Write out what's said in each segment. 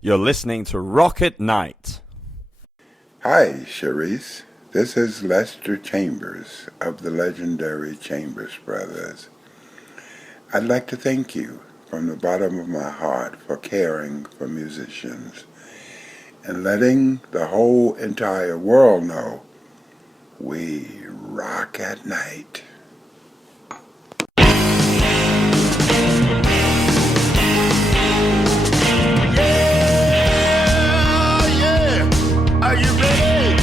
You're listening to Rocket Night. Hi, Cherise. This is Lester Chambers of the legendary Chambers Brothers. I'd like to thank you from the bottom of my heart for caring for musicians and letting the whole entire world know we rock at night. Are you ready?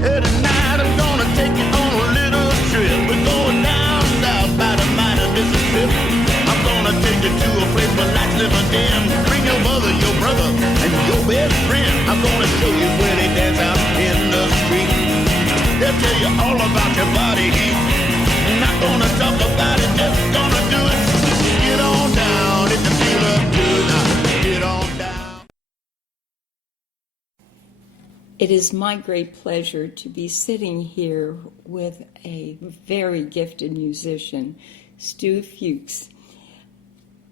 Hey, tonight I'm gonna take you on a little trip. We're going down south by the mighty Mississippi. I'm gonna take you to a place where lights live a dim. Bring your mother, your brother, and your best friend. I'm gonna show you where they dance out in the street. They'll tell you all about your body heat. Not gonna talk about it, just gonna do it. Get on down if you feel up good. Now get on down. It is my great pleasure to be sitting here with a very gifted musician, Stuart Fuchs.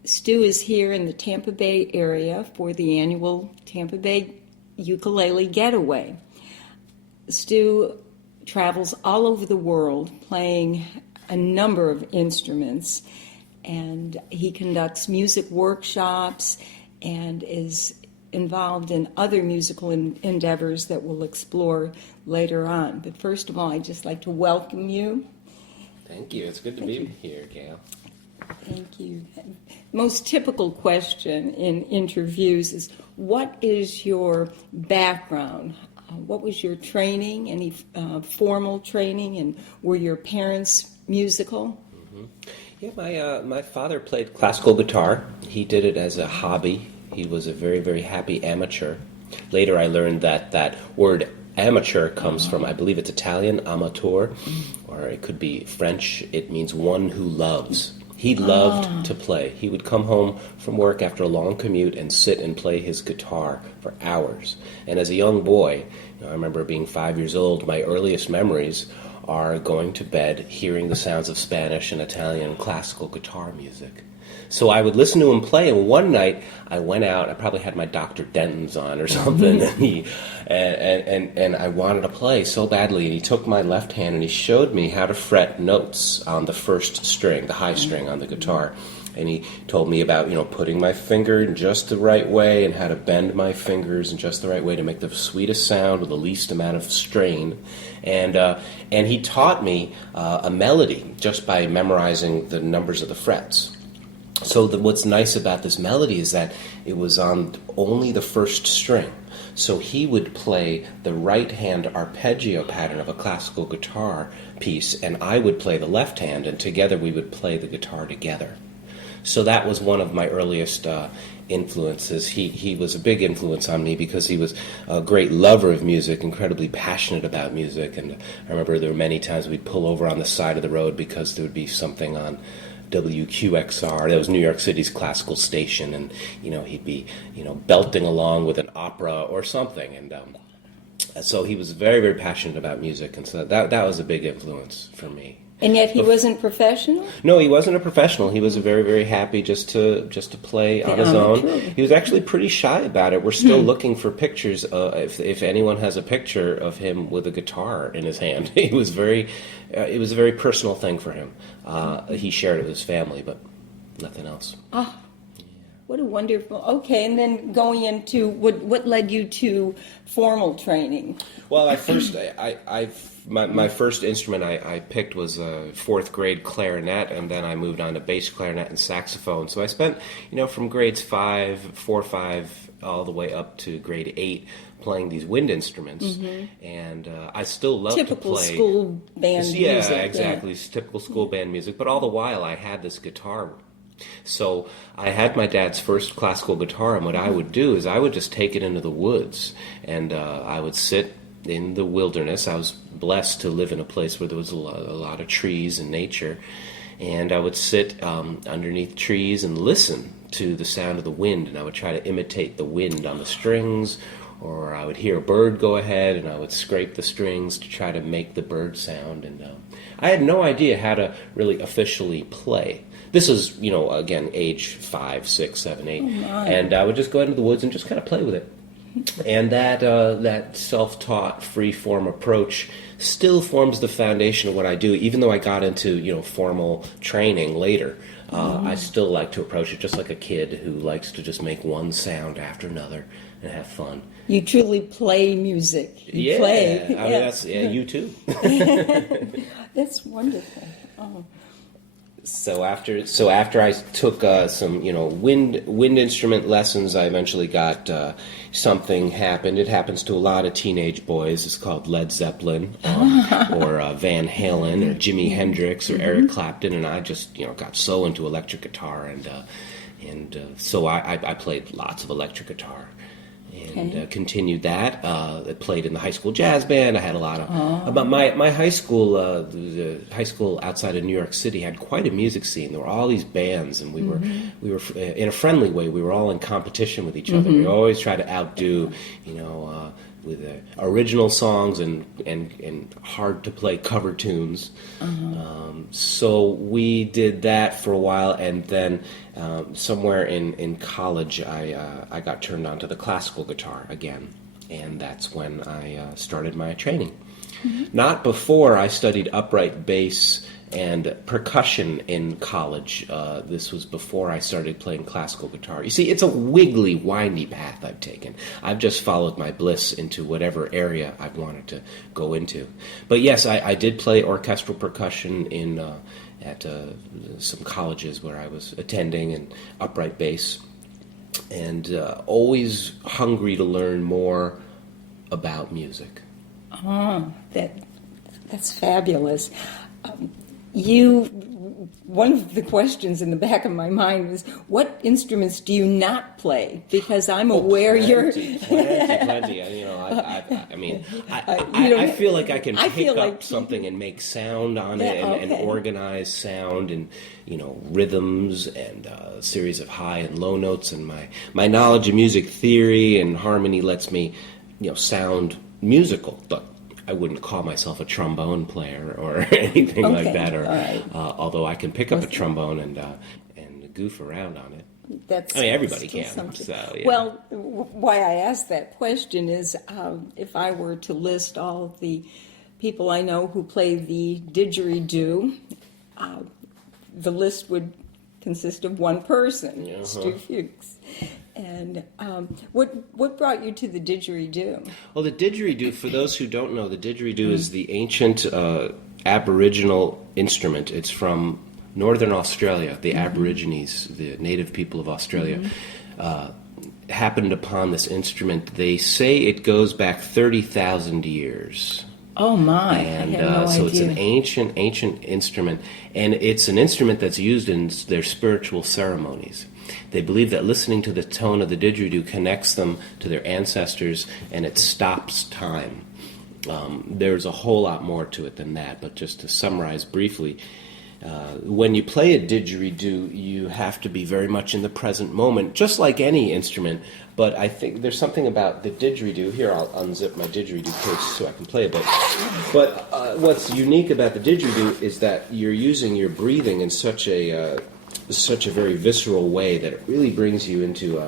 Stu is here in the Tampa Bay area for the annual Tampa Bay Ukulele Getaway. Stu travels all over the world playing a number of instruments, and he conducts music workshops and is involved in other musical endeavors that we'll explore later on. But first of all, I'd just like to welcome you. Thank you. It's good to be here, Gail. Thank you. Most typical question in interviews is, what is your background? What was your training? Any formal training? And were your parents musical? Mm-hmm. Yeah, my father played classical guitar. He did it as a hobby. He was a very, very happy amateur. Later I learned that word amateur comes from, I believe it's Italian, amateur, or it could be French. It means one who loves. He loved to play. He would come home from work after a long commute and sit and play his guitar for hours. And as a young boy, I remember being 5 years old, my earliest memories are going to bed, hearing the sounds of Spanish and Italian classical guitar music. So I would listen to him play, and one night I went out. I probably had my Dr. Dentons on or something, and I wanted to play so badly. And he took my left hand and he showed me how to fret notes on the first string, the high string on the guitar. And he told me about, putting my finger in just the right way and how to bend my fingers in just the right way to make the sweetest sound with the least amount of strain. And he taught me a melody just by memorizing the numbers of the frets. So what's nice about this melody is that it was on only the first string. So he would play the right-hand arpeggio pattern of a classical guitar piece, and I would play the left hand, and together we would play the guitar together. So that was one of my earliest influences. He was a big influence on me because he was a great lover of music, incredibly passionate about music, and I remember there were many times we'd pull over on the side of the road because there would be something on WQXR, that was New York City's classical station, and he'd be belting along with an opera or something, and so he was very, very passionate about music, and so that was a big influence for me. And yet he wasn't professional? No, he wasn't a professional. He was very, very happy just to play on his own. He was actually pretty shy about it. We're still looking for pictures. If anyone has a picture of him with a guitar in his hand, it was a very personal thing for him. He shared it with his family, but nothing else. Oh, what a wonderful. Okay, and then going into what led you to formal training? Well, my first instrument I picked was a fourth grade clarinet, and then I moved on to bass clarinet and saxophone. So I spent, from grades 4, 5, all the way up to grade 8 playing these wind instruments, and I still love to play. Typical school band music. Yeah, exactly. Yeah. Typical school band music. But all the while I had this guitar. So I had my dad's first classical guitar, and what I would do is I would just take it into the woods, and I would sit in the wilderness. I was blessed to live in a place where there was a lot of trees and nature, and I would sit underneath trees and listen to the sound of the wind, and I would try to imitate the wind on the strings, or I would hear a bird go ahead, and I would scrape the strings to try to make the bird sound, and I had no idea how to really officially play. This is, again, age 5, 6, 7, 8. Oh, my. And I would just go into the woods and just kind of play with it. And that self-taught, free-form approach still forms the foundation of what I do, even though I got into, formal training later. I still like to approach it just like a kid who likes to just make one sound after another and have fun. You truly play music. You play. I mean, that's you too. That's wonderful. Oh. So after I took some wind instrument lessons, I eventually got something happened. It happens to a lot of teenage boys. It's called Led Zeppelin or Van Halen or Jimi Hendrix or Eric Clapton, and I just got so into electric guitar, and so I played lots of electric guitar. And continued that. I played in the high school jazz band. I had a lot of. But my high school, the high school outside of New York City, had quite a music scene. There were all these bands, and we were in a friendly way. We were all in competition with each other. We always try to outdo, with original songs and hard to play cover tunes. So we did that for a while, and then somewhere in college, I got turned on to the classical guitar again, and that's when I started my training. Not before. I studied upright bass and percussion in college. This was before I started playing classical guitar. You see, it's a wiggly, windy path I've taken. I've just followed my bliss into whatever area I wanted to go into. But yes, I did play orchestral percussion at some colleges where I was attending, and upright bass, and always hungry to learn more about music. Oh, that's fabulous. One of the questions in the back of my mind was, what instruments do you not play? Because I'm aware plenty. I feel like I can pick up something and make sound on it, and organize sound and rhythms and a series of high and low notes, and my knowledge of music theory and harmony lets me sound musical, but I wouldn't call myself a trombone player or anything like that. Or right. Although I can pick up a trombone and goof around on it. Everybody can. So, yeah. Well, why I asked that question is, if I were to list all of the people I know who play the didgeridoo, the list would consist of one person, Stuart Fuchs. And what brought you to the didgeridoo? Well, the didgeridoo, for those who don't know, the didgeridoo is the ancient Aboriginal instrument. It's from northern Australia. The Aborigines, the native people of Australia, happened upon this instrument. They say it goes back 30,000 years. Oh my! And I had no so idea. it's an ancient instrument, and it's an instrument that's used in their spiritual ceremonies. They believe that listening to the tone of the didgeridoo connects them to their ancestors, and it stops time. There's a whole lot more to it than that, but just to summarize briefly, when you play a didgeridoo, you have to be very much in the present moment, just like any instrument. But I think there's something about the didgeridoo. Here, I'll unzip my didgeridoo case so I can play a bit. But what's unique about the didgeridoo is that you're using your breathing in such a very visceral way that it really brings you into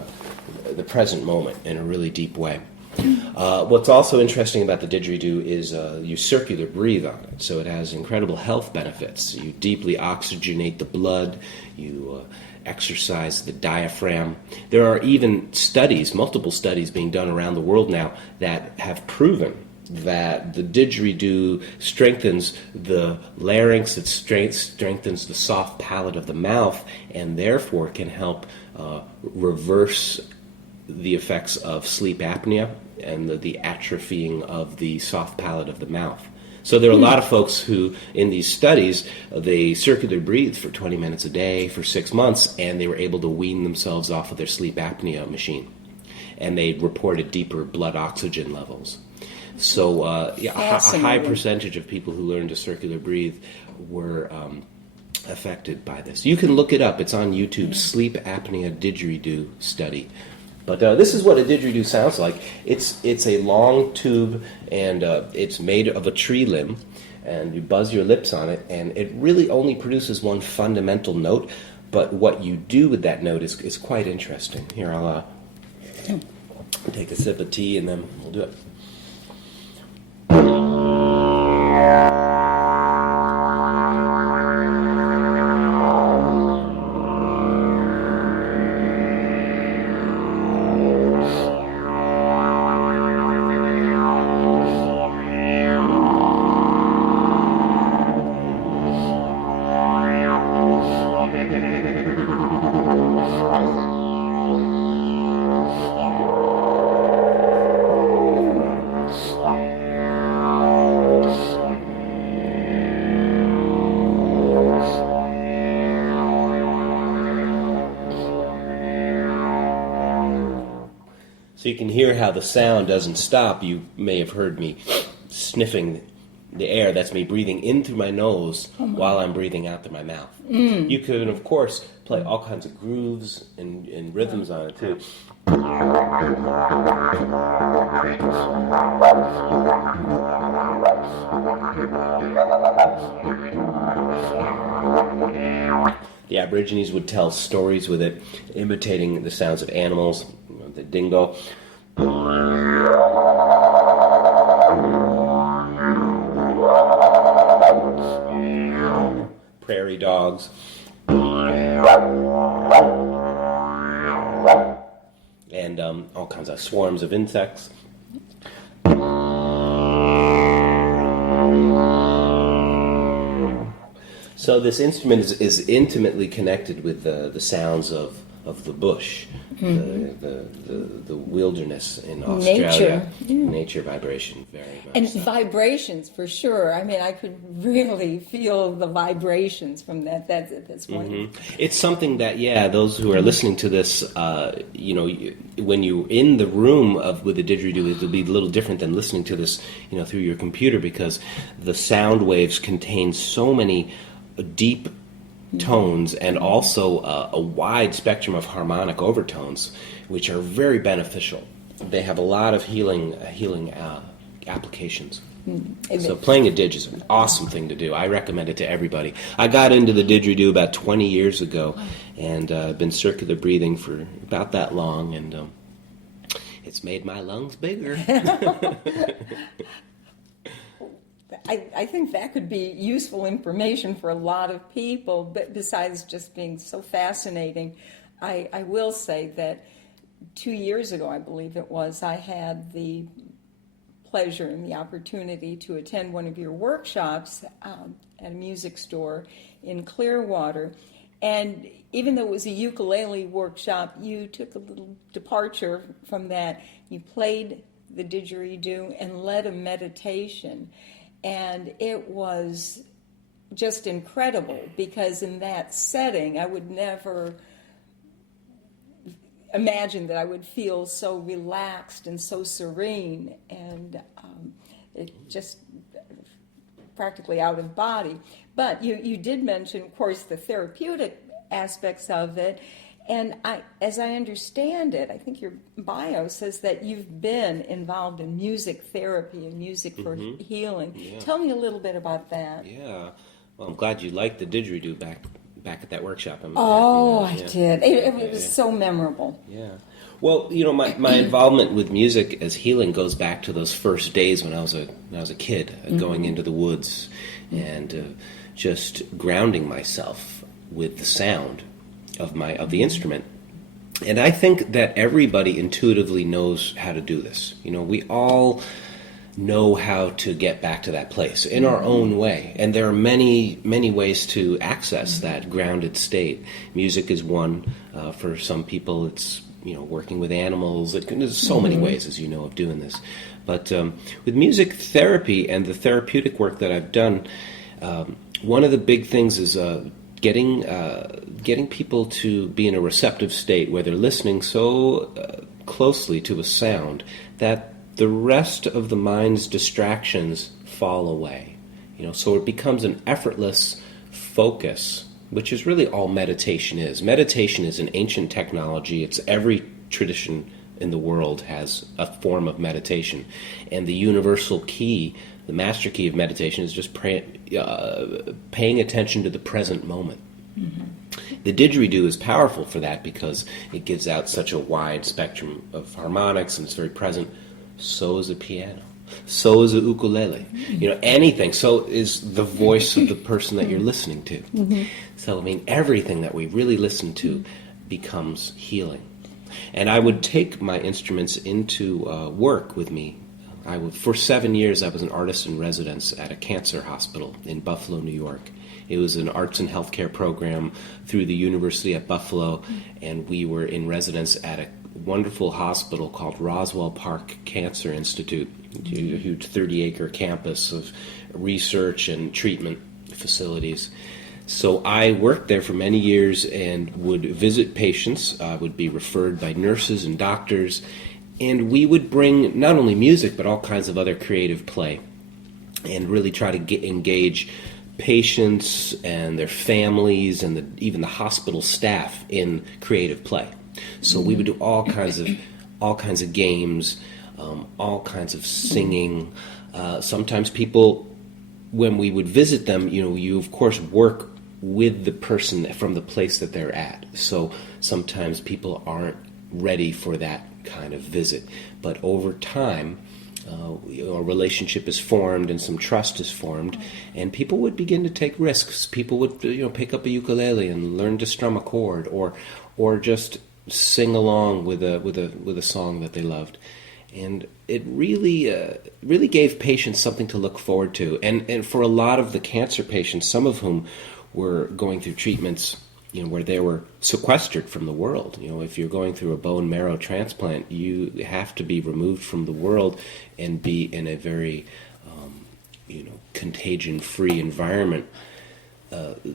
the present moment in a really deep way. What's also interesting about the didgeridoo is you circular breathe on it, so it has incredible health benefits. You deeply oxygenate the blood, you exercise the diaphragm. There are even studies, multiple studies being done around the world now that have proven that the didgeridoo strengthens the larynx, it strengthens the soft palate of the mouth, and therefore can help reverse the effects of sleep apnea and the atrophying of the soft palate of the mouth. So there are a lot of folks who, in these studies, they circular breathed for 20 minutes a day for 6 months, and they were able to wean themselves off of their sleep apnea machine. And they reported deeper blood oxygen levels. So a high percentage of people who learned to circular breathe were affected by this. You can look it up. It's on YouTube, Sleep Apnea Didgeridoo Study. But this is what a didgeridoo sounds like. It's a long tube, and it's made of a tree limb, and you buzz your lips on it, and it really only produces one fundamental note, but what you do with that note is quite interesting. Here, I'll take a sip of tea and then we'll do it. So you can hear how the sound doesn't stop. You may have heard me sniffing the air. That's me breathing in through my nose while I'm breathing out through my mouth. You could, of course, play all kinds of grooves and rhythms on it, too. The Aborigines would tell stories with it, imitating the sounds of animals, the dingo. Prairie dogs. And all kinds of swarms of insects. So this instrument is intimately connected with the sounds of the bush, the wilderness in Australia. Nature vibration, very much. And so. vibrations, for sure. I mean, I could really feel the vibrations from that. That's wonderful. It's something that, those who are listening to this, when you're in the room with the didgeridoo, it'll be a little different than listening to this, through your computer, because the sound waves contain so many deep tones and also a wide spectrum of harmonic overtones, which are very beneficial. They have a lot of healing applications. So playing a didge is an awesome thing to do. I recommend it to everybody. I got into the didgeridoo about 20 years ago, and I've been circular breathing for about that long, and it's made my lungs bigger. I think that could be useful information for a lot of people, but besides just being so fascinating, I will say that 2 years ago, I believe it was, I had the pleasure and the opportunity to attend one of your workshops at a music store in Clearwater. And even though it was a ukulele workshop, you took a little departure from that. You played the didgeridoo and led a meditation. And it was just incredible, because in that setting, I would never imagine that I would feel so relaxed and so serene, and it just practically out of body. But you did mention, of course, the therapeutic aspects of it. And as I understand it, I think your bio says that you've been involved in music therapy and music for healing. Yeah. Tell me a little bit about that. Yeah. Well, I'm glad you liked the didgeridoo back at that workshop. I did. It was so memorable. Yeah. Well, my involvement with music as healing goes back to those first days when I was a kid, going into the woods and just grounding myself with the sound of the instrument. And I think that everybody intuitively knows how to do this. We all know how to get back to that place in our own way. And there are many, many ways to access that grounded state. Music is one. For some people, it's working with animals. There's so many ways, as you know, of doing this. But with music therapy and the therapeutic work that I've done, one of the big things is getting people to be in a receptive state where they're listening so closely to a sound that the rest of the mind's distractions fall away. So it becomes an effortless focus, which is really all meditation is. Meditation is an ancient technology. It's every tradition in the world has a form of meditation. And the universal key, the master key of meditation, is just paying attention to the present moment. The didgeridoo is powerful for that because it gives out such a wide spectrum of harmonics and it's very present. So is a piano. So is a ukulele. Anything. So is the voice of the person that you're listening to. Mm-hmm. So, everything that we really listen to becomes healing. And I would take my instruments into work with me. For 7 years, I was an artist in residence at a cancer hospital in Buffalo, New York. It was an arts and healthcare program through the University at Buffalo, and we were in residence at a wonderful hospital called Roswell Park Cancer Institute, a huge 30-acre campus of research and treatment facilities. So I worked there for many years and would visit patients. I would be referred by nurses and doctors, and we would bring not only music but all kinds of other creative play and really try to engage patients and their families and even the hospital staff in creative play. So we would do all kinds of games, all kinds of singing. Sometimes people, when we would visit them, you of course work with the person from the place that they're at. So sometimes people aren't ready for that kind of visit. But over time, a relationship is formed and some trust is formed, and people would begin to take risks. People would pick up a ukulele and learn to strum a chord, or just sing along with a song that they loved. And it really gave patients something to look forward to. And for a lot of the cancer patients, some of whom were going through treatments where they were sequestered from the world. If you're going through a bone marrow transplant, you have to be removed from the world and be in a very, contagion-free environment.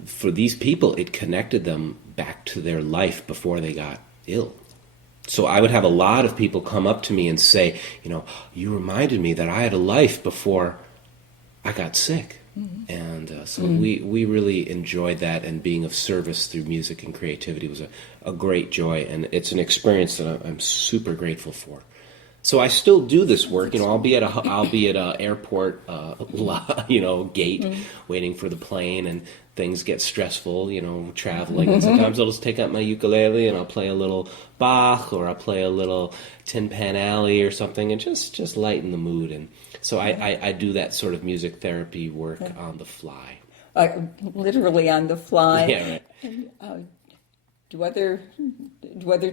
For these people, it connected them back to their life before they got ill. So I would have a lot of people come up to me and say, you reminded me that I had a life before I got sick. Mm-hmm. And so we really enjoyed that, and being of service through music and creativity was a great joy, and it's an experience that I'm super grateful for. So I still do this work. I'll be at a airport, gate, waiting for the plane, and things get stressful, traveling. And sometimes I'll just take out my ukulele and I'll play a little Bach, or I'll play a little Tin Pan Alley or something, and just lighten the mood. And so I do that sort of music therapy work on the fly. Literally on the fly. Yeah, right. And, do other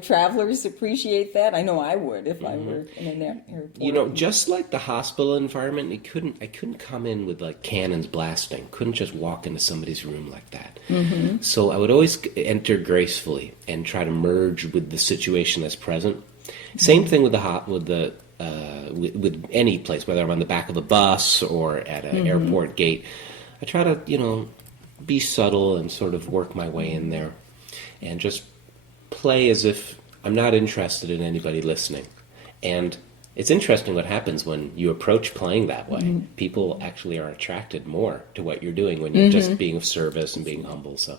travelers appreciate that? I know I would if I were in an airport. Just like the hospital environment, I couldn't come in with like cannons blasting. Couldn't just walk into somebody's room like that. Mm-hmm. So I would always enter gracefully and try to merge with the situation that's present. Mm-hmm. Same thing with with any place, whether I'm on the back of a bus or at an airport gate. I try to be subtle and sort of work my way in there. And just play as if I'm not interested in anybody listening. And it's interesting what happens when you approach playing that way. Mm-hmm. People actually are attracted more to what you're doing when you're just being of service and being humble. So,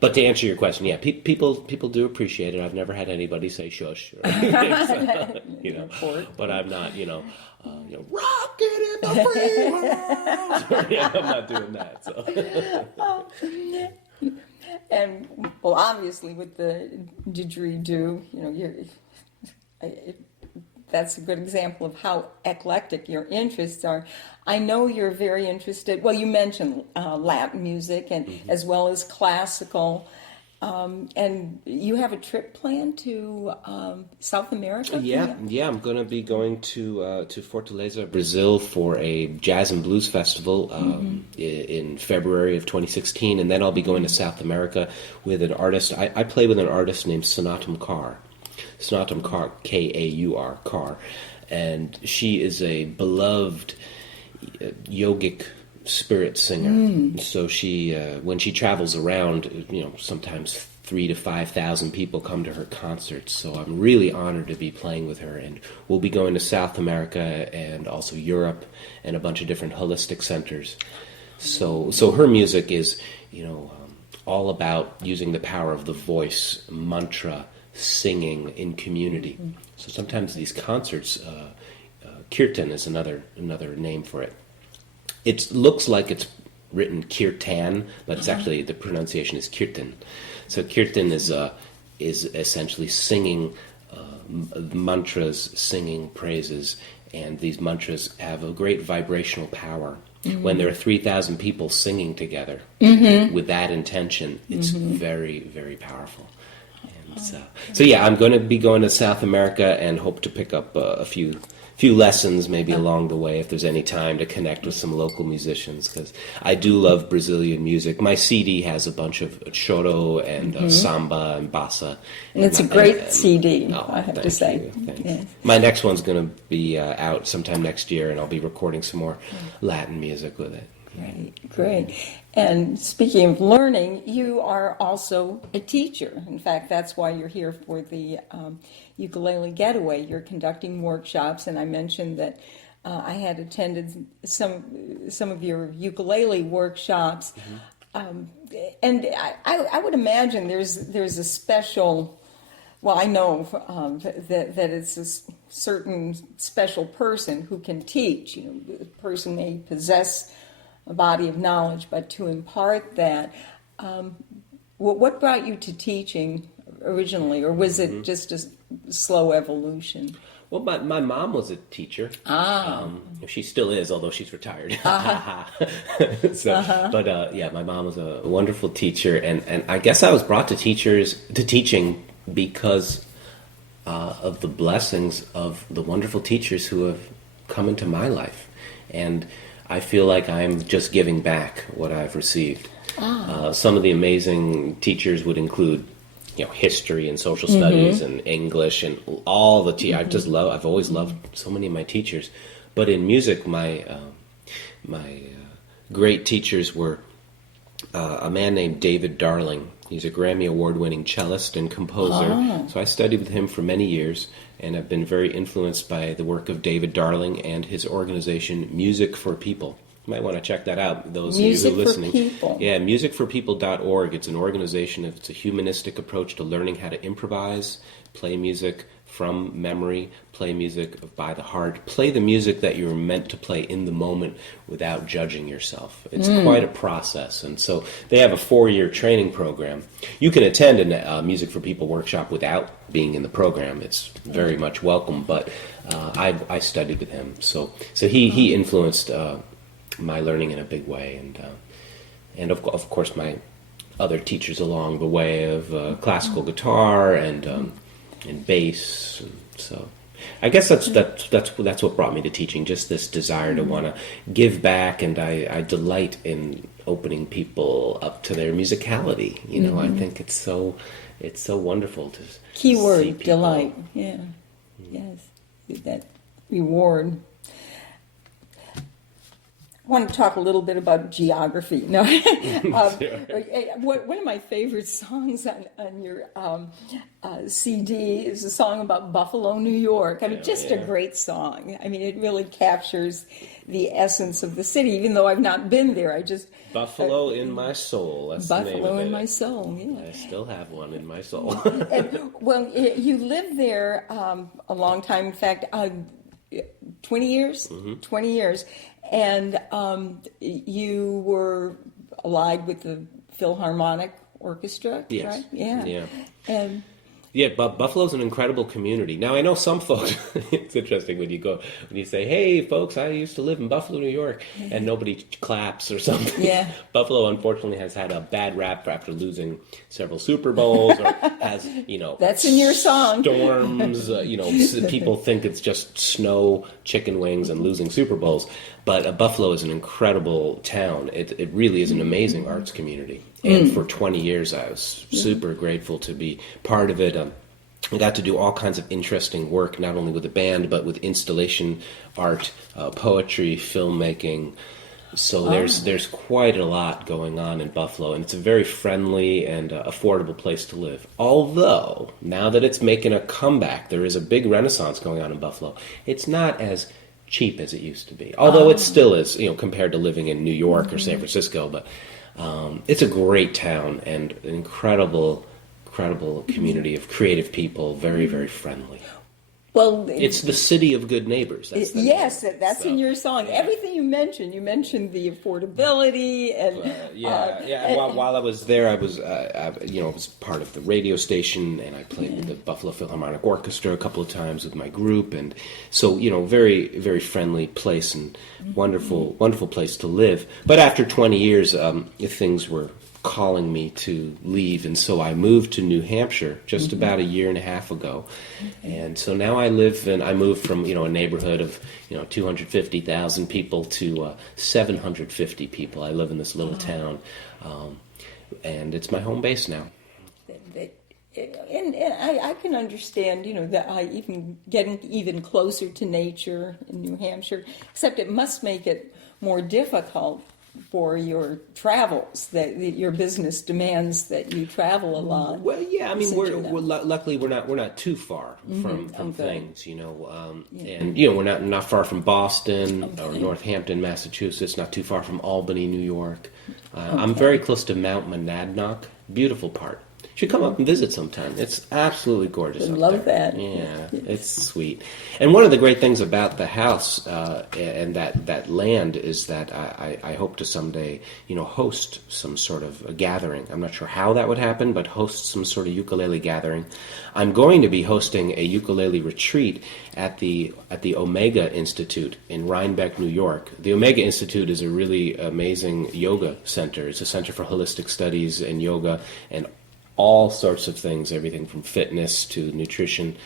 but to answer your question, yeah, people do appreciate it. I've never had anybody say shush, or anything, but I'm not, rocking in the free world. I'm not doing that. So. And well, obviously, with the didgeridoo, that's a good example of how eclectic your interests are. I know you're very interested. Well, you mentioned Latin music and as well as classical. And you have a trip planned to South America? Yeah, I'm going to be going to Fortaleza, Brazil, for a jazz and blues festival in February of 2016, and then I'll be going to South America with an artist. I play with an artist named Sonatum Kaur, Kaur, Kaur, and she is a beloved yogic spirit singer. So she, when she travels around, sometimes 3,000 to 5,000 people come to her concerts. So I'm really honored to be playing with her, and we'll be going to South America and also Europe and a bunch of different holistic centers. So her music is, all about using the power of the voice, mantra, singing in community. So sometimes these concerts, kirtan is another name for it. It looks like it's written kirtan, but it's actually, the pronunciation is kirtan. So kirtan is essentially singing mantras, singing praises, and these mantras have a great vibrational power. When there are 3,000 people singing together with that intention, it's very, very powerful. And so yeah, I'm going to be going to South America and hope to pick up a few lessons maybe along the way if there's any time to connect with some local musicians, because I do love Brazilian music. My CD has a bunch of choro and samba and bossa. And it's a great CD, I have to say. Yes. My next one's going to be out sometime next year, and I'll be recording some more Latin music with it. Great. And speaking of learning, you are also a teacher. In fact, that's why you're here for the ukulele getaway. You're conducting workshops, and I mentioned that I had attended some of your ukulele workshops. And I would imagine there's a special, well, I know that it's a certain special person who can teach. The person may possess a body of knowledge, but to impart that, what brought you to teaching originally, or was it just a slow evolution? Well, my mom was a teacher. She still is, although she's retired. But yeah, my mom was a wonderful teacher, and I guess I was brought to teaching because of the blessings of the wonderful teachers who have come into my life, and I feel like I'm just giving back what I've received. Some of the amazing teachers would include, history and social studies and English and all the I've always loved so many of my teachers. But in music, my great teachers were a man named David Darling. He's a Grammy Award-winning cellist and composer. So I studied with him for many years, and I've been very influenced by the work of David Darling and his organization, Music for People. You might want to check that out, those of you who are listening. Music for People. Yeah, musicforpeople.org. It's an organization, it's a humanistic approach to learning how to improvise, play music from memory, play music by the heart, play the music that you're meant to play in the moment without judging yourself. It's quite a process, and so they have a 4-year training program. You can attend a Music for People workshop without being in the program. It's very much welcome, but I studied with him, so he influenced my learning in a big way, and of course my other teachers along the way of classical guitar and bass, and so I guess that's what brought me to teaching. Just this desire to want to give back, and I delight in opening people up to their musicality. I think it's so wonderful to Keyword, see people. delight. Yeah, yes, that reward. I want to talk a little bit about geography. No, one of my favorite songs on your CD is a song about Buffalo, New York. I mean, a great song. I mean, it really captures the essence of the city, even though I've not been there. Buffalo in my soul. That's Buffalo the name of in it. My soul. Yeah, I still have one in my soul. Well, you lived there a long time. In fact, 20 years. 20 years. And you were allied with the Philharmonic Orchestra, yes. right? Yeah. And but Buffalo's an incredible community. Now, I know some folks, it's interesting when you say, hey, folks, I used to live in Buffalo, New York, and nobody claps or something. Yeah. Buffalo, unfortunately, has had a bad rap after losing several Super Bowls, or has, That's in your song. Storms, people think it's just snow, chicken wings, and losing Super Bowls. But Buffalo is an incredible town. It really is an amazing arts community. And for 20 years, I was super grateful to be part of it. I got to do all kinds of interesting work, not only with the band, but with installation art, poetry, filmmaking. So there's quite a lot going on in Buffalo, and it's a very friendly and affordable place to live. Although, now that it's making a comeback, there is a big renaissance going on in Buffalo. It's not as cheap as it used to be, although it still is, compared to living in New York or San Francisco. But it's a great town and an incredible community of creative people, very, very friendly. Well, It's the city of good neighbors. That's the yes, name. that's So, in your song. yeah. Everything you mentioned the affordability and While I was there, I was part of the radio station, and I played with the Buffalo Philharmonic Orchestra a couple of times with my group, and so very very friendly place and wonderful place to live. But after 20 years, things were calling me to leave, and so I moved to New Hampshire just about a year and a half ago, and so now I moved from a neighborhood of 250,000 people to 750 people. I live in this little town, and it's my home base now. And I can understand, that even getting even closer to nature in New Hampshire, except it must make it more difficult for your travels, that your business demands that you travel a lot. Well, yeah, I mean, luckily we're not too far from Okay. things, and we're not far from Boston or Northampton, Massachusetts, not too far from Albany, New York. I'm very close to Mount Monadnock, beautiful part. You should come up and visit sometime. It's absolutely gorgeous. I up love there. that. Yeah, it's sweet. And one of the great things about the house and that land is that I hope to someday, host some sort of a gathering. I'm not sure how that would happen, but host some sort of ukulele gathering. I'm going to be hosting a ukulele retreat at the Omega Institute in Rhinebeck, New York. The Omega Institute is a really amazing yoga center. It's a center for holistic studies and yoga and all sorts of things, everything from fitness to nutrition,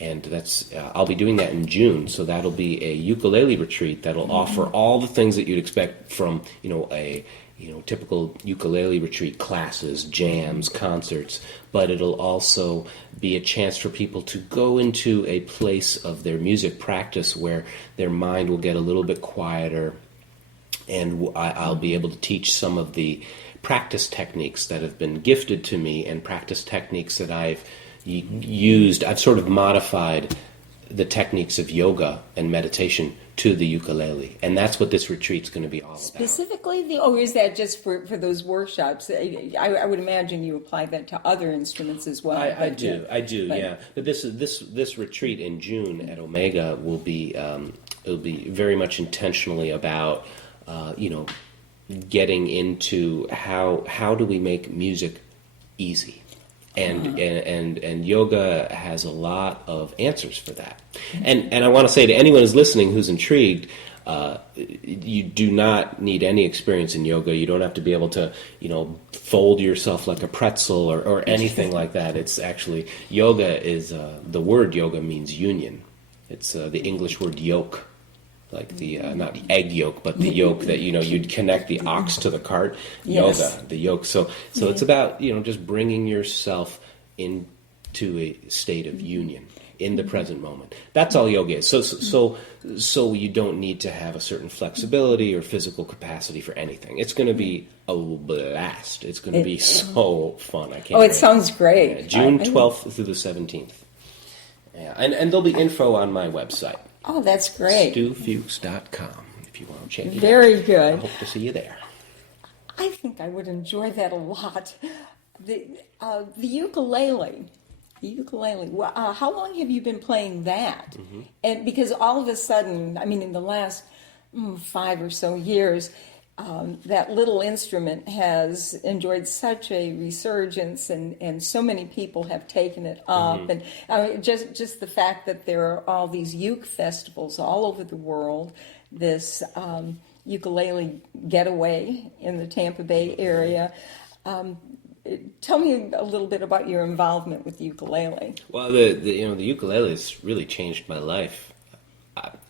and that's I'll be doing that in June. So that'll be a ukulele retreat that'll offer all the things that you'd expect from a typical ukulele retreat: classes, jams, concerts. But it'll also be a chance for people to go into a place of their music practice where their mind will get a little bit quieter, and I'll be able to teach some of the practice techniques that have been gifted to me and practice techniques that I've used. I've sort of modified the techniques of yoga and meditation to the ukulele, and that's what this retreat's going to be all about. Specifically, is that just for those workshops? I would imagine you apply that to other instruments as well. I do, yeah. But this retreat in June at Omega will be it'll be very much intentionally about getting into how do we make music easy, and yoga has a lot of answers for that. And I want to say to anyone who's listening who's intrigued, you do not need any experience in yoga. You don't have to be able to fold yourself like a pretzel or anything like that. It's actually yoga is the word yoga means union. It's the English word yoke. Like the not the egg yolk, but the yolk that you'd connect the ox to the cart. Yes. Yoga, the yoke. So it's about just bringing yourself into a state of union in the present moment. That's all yoga is. So you don't need to have a certain flexibility or physical capacity for anything. It's going to be a blast. It's going to be so fun. I can't. It sounds great. Yeah, June 12th through the 17th. Yeah, and there'll be info on my website. Oh, that's great. StuFuchs.com, if you want to check it out. Very good. I hope to see you there. I think I would enjoy that a lot. The ukulele. How long have you been playing that? And because all of a sudden, in the last 5 or so years, that little instrument has enjoyed such a resurgence, and so many people have taken it up. And just the fact that there are all these uke festivals all over the world, this ukulele getaway in the Tampa Bay area. Tell me a little bit about your involvement with the ukulele. Well, the ukulele has really changed my life.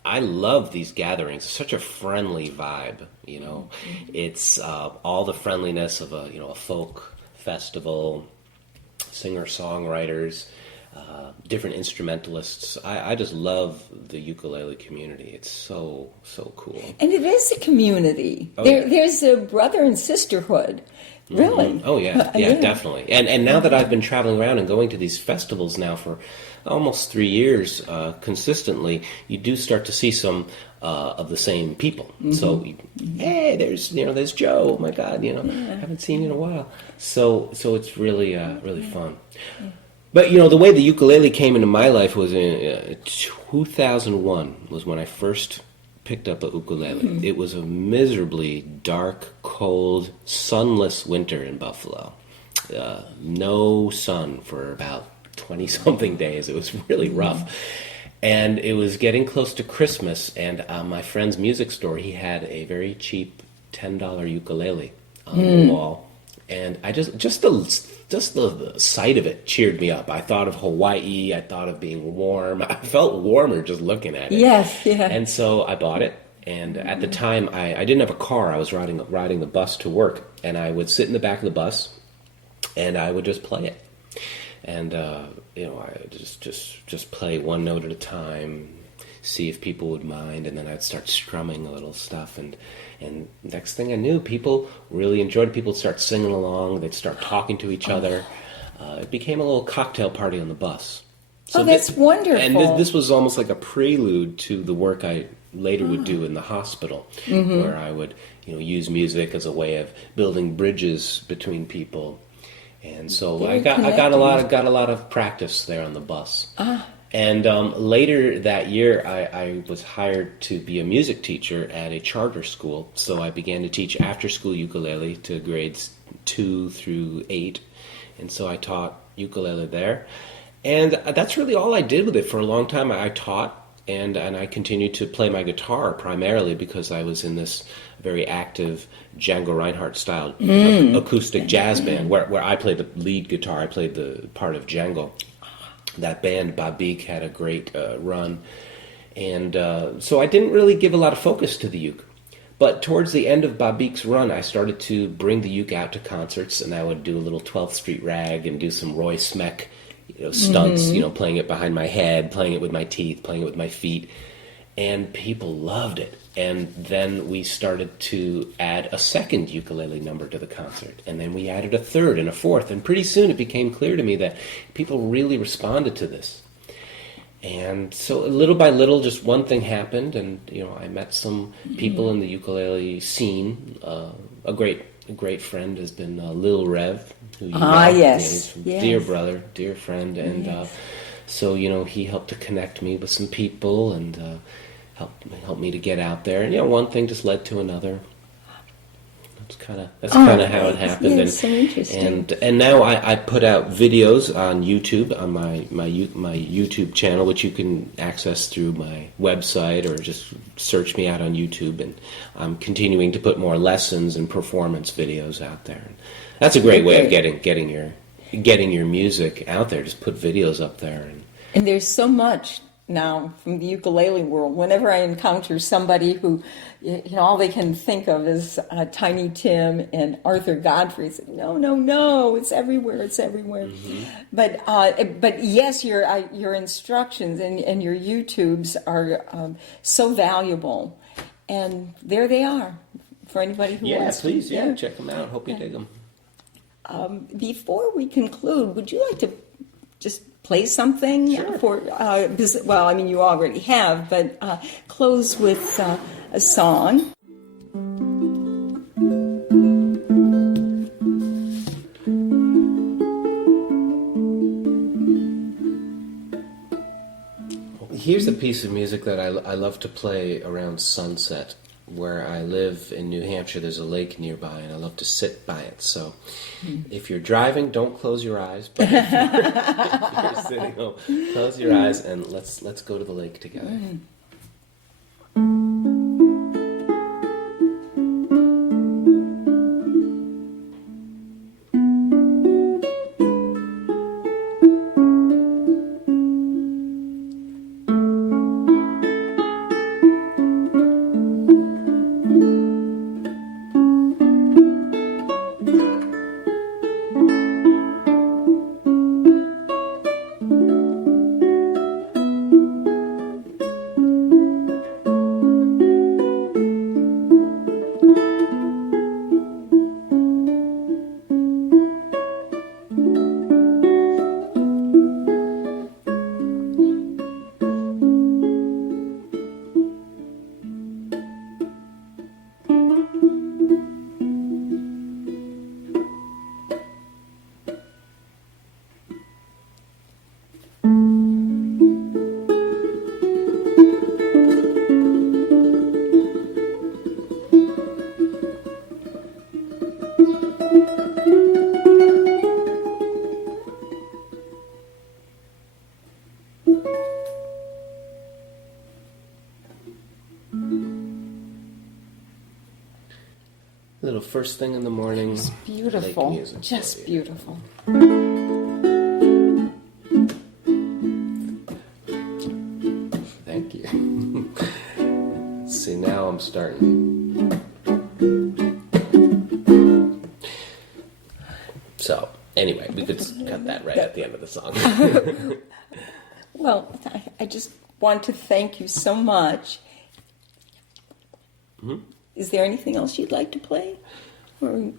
I love these gatherings. It's such a friendly vibe, It's all the friendliness of a folk festival, singer-songwriters, different instrumentalists. I just love the ukulele community. It's so cool. And it is a community. Oh, There's a brother and sisterhood. Really? Mm-hmm. Oh, yeah, definitely. And now that I've been traveling around and going to these festivals now for almost 3 years consistently, you do start to see some of the same people. So, hey, there's Joe. Oh my God, I haven't seen you in a while. So it's really really fun. But, the way the ukulele came into my life was in 2001 was when I first picked up a ukulele. It was a miserably dark, cold, sunless winter in Buffalo. No sun for about 20-something days. It was really rough. And it was getting close to Christmas, and my friend's music store, he had a very cheap $10 ukulele on the wall. And I just the sight of it cheered me up. I thought of Hawaii. I thought of being warm. I felt warmer just looking at it. Yes, yeah. And so I bought it. And at the time, I didn't have a car. I was riding the bus to work. And I would sit in the back of the bus, and I would just play it. And, I just play one note at a time, see if people would mind. And then I'd start strumming a little stuff. And next thing I knew, people really enjoyed it. People would start singing along. They'd start talking to each other. It became a little cocktail party on the bus. So that's wonderful. And this was almost like a prelude to the work I later would do in the hospital, where I would, use music as a way of building bridges between people. And so I got a lot of practice there on the bus. And later that year, I was hired to be a music teacher at a charter school. So I began to teach after-school ukulele to grades 2 through 8. And so I taught ukulele there. And that's really all I did with it for a long time. I taught, and I continued to play my guitar primarily because I was in this very active Django Reinhardt-style acoustic jazz band where I played the lead guitar. I played the part of Django. That band, Babik, had a great run. And so I didn't really give a lot of focus to the uke. But towards the end of Babik's run, I started to bring the uke out to concerts, and I would do a little 12th Street rag and do some Roy Smeck stunts, playing it behind my head, playing it with my teeth, playing it with my feet. And people loved it. And then we started to add a second ukulele number to the concert. And then we added a third and a fourth. And pretty soon it became clear to me that people really responded to this. And so little by little, just one thing happened. And, I met some people in the ukulele scene. A great friend has been Lil Rev. Who you know. Yes. He's a dear brother, dear friend. And so, he helped to connect me with some people and helped me to get out there. And, one thing just led to another. That's kind of how it happened. Yeah, so interesting. And now I put out videos on YouTube, on my YouTube channel, which you can access through my website or just search me out on YouTube. And I'm continuing to put more lessons and performance videos out there. And that's a great way of getting your music out there. Just put videos up there. And there's so much now from the ukulele world. Whenever I encounter somebody who, all they can think of is Tiny Tim and Arthur Godfrey, say, no, it's everywhere. But yes, your instructions and your YouTubes are so valuable, and there they are for anybody who wants to. Please, check them out. Hope you dig them. Before we conclude, would you like to just play something? Sure. You already have, but close with a song. Here's a piece of music that I love to play around sunset. Where I live in New Hampshire, there's a lake nearby, and I love to sit by it. So if you're driving, don't close your eyes. But if you're sitting home, close your eyes, and let's go to the lake together. little first thing in the morning. It's beautiful. Just beautiful. Thank you. See, now I'm starting. So, anyway, we could cut that right at the end of the song. Well, I just want to thank you so much. Mm-hmm. Is there anything else you'd like to play? Or,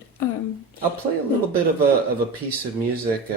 I'll play a little bit of a piece of music.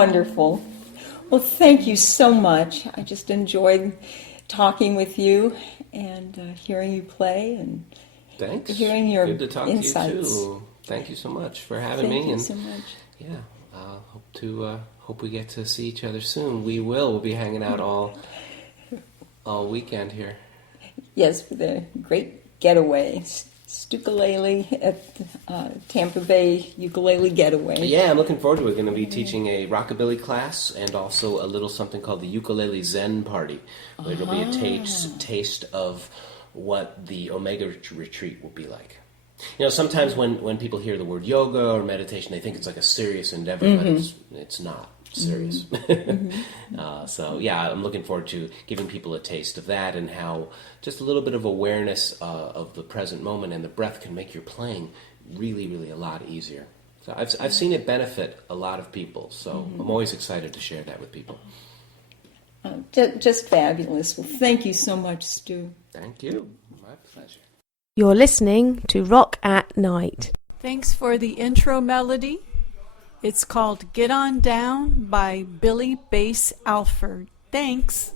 Wonderful. Well, thank you so much. I just enjoyed talking with you and hearing you play and Thanks. hearing your Good to talk insights. to you too. Thank you so much for having me. Thank you so much. Yeah, hope we get to see each other soon. We will. We'll be hanging out all weekend here. Yes, for the great getaway. Stukalele at Tampa Bay Ukulele Getaway. Yeah, I'm looking forward to it. We're going to be teaching a rockabilly class and also a little something called the Ukulele Zen Party, where it'll be a taste of what the Omega retreat will be like. You know, sometimes when people hear the word yoga or meditation, they think it's like a serious endeavor, but it's not serious. So yeah, I'm looking forward to giving people a taste of that and how just a little bit of awareness of the present moment and the breath can make your playing really, really a lot easier. So I've seen it benefit a lot of people, so I'm always excited to share that with people. Just fabulous. Well, thank you so much, Stu. Thank you. My pleasure. You're listening to Rock at Night. Thanks for the intro melody. It's called Get On Down by Billy Bass Alford. Thanks.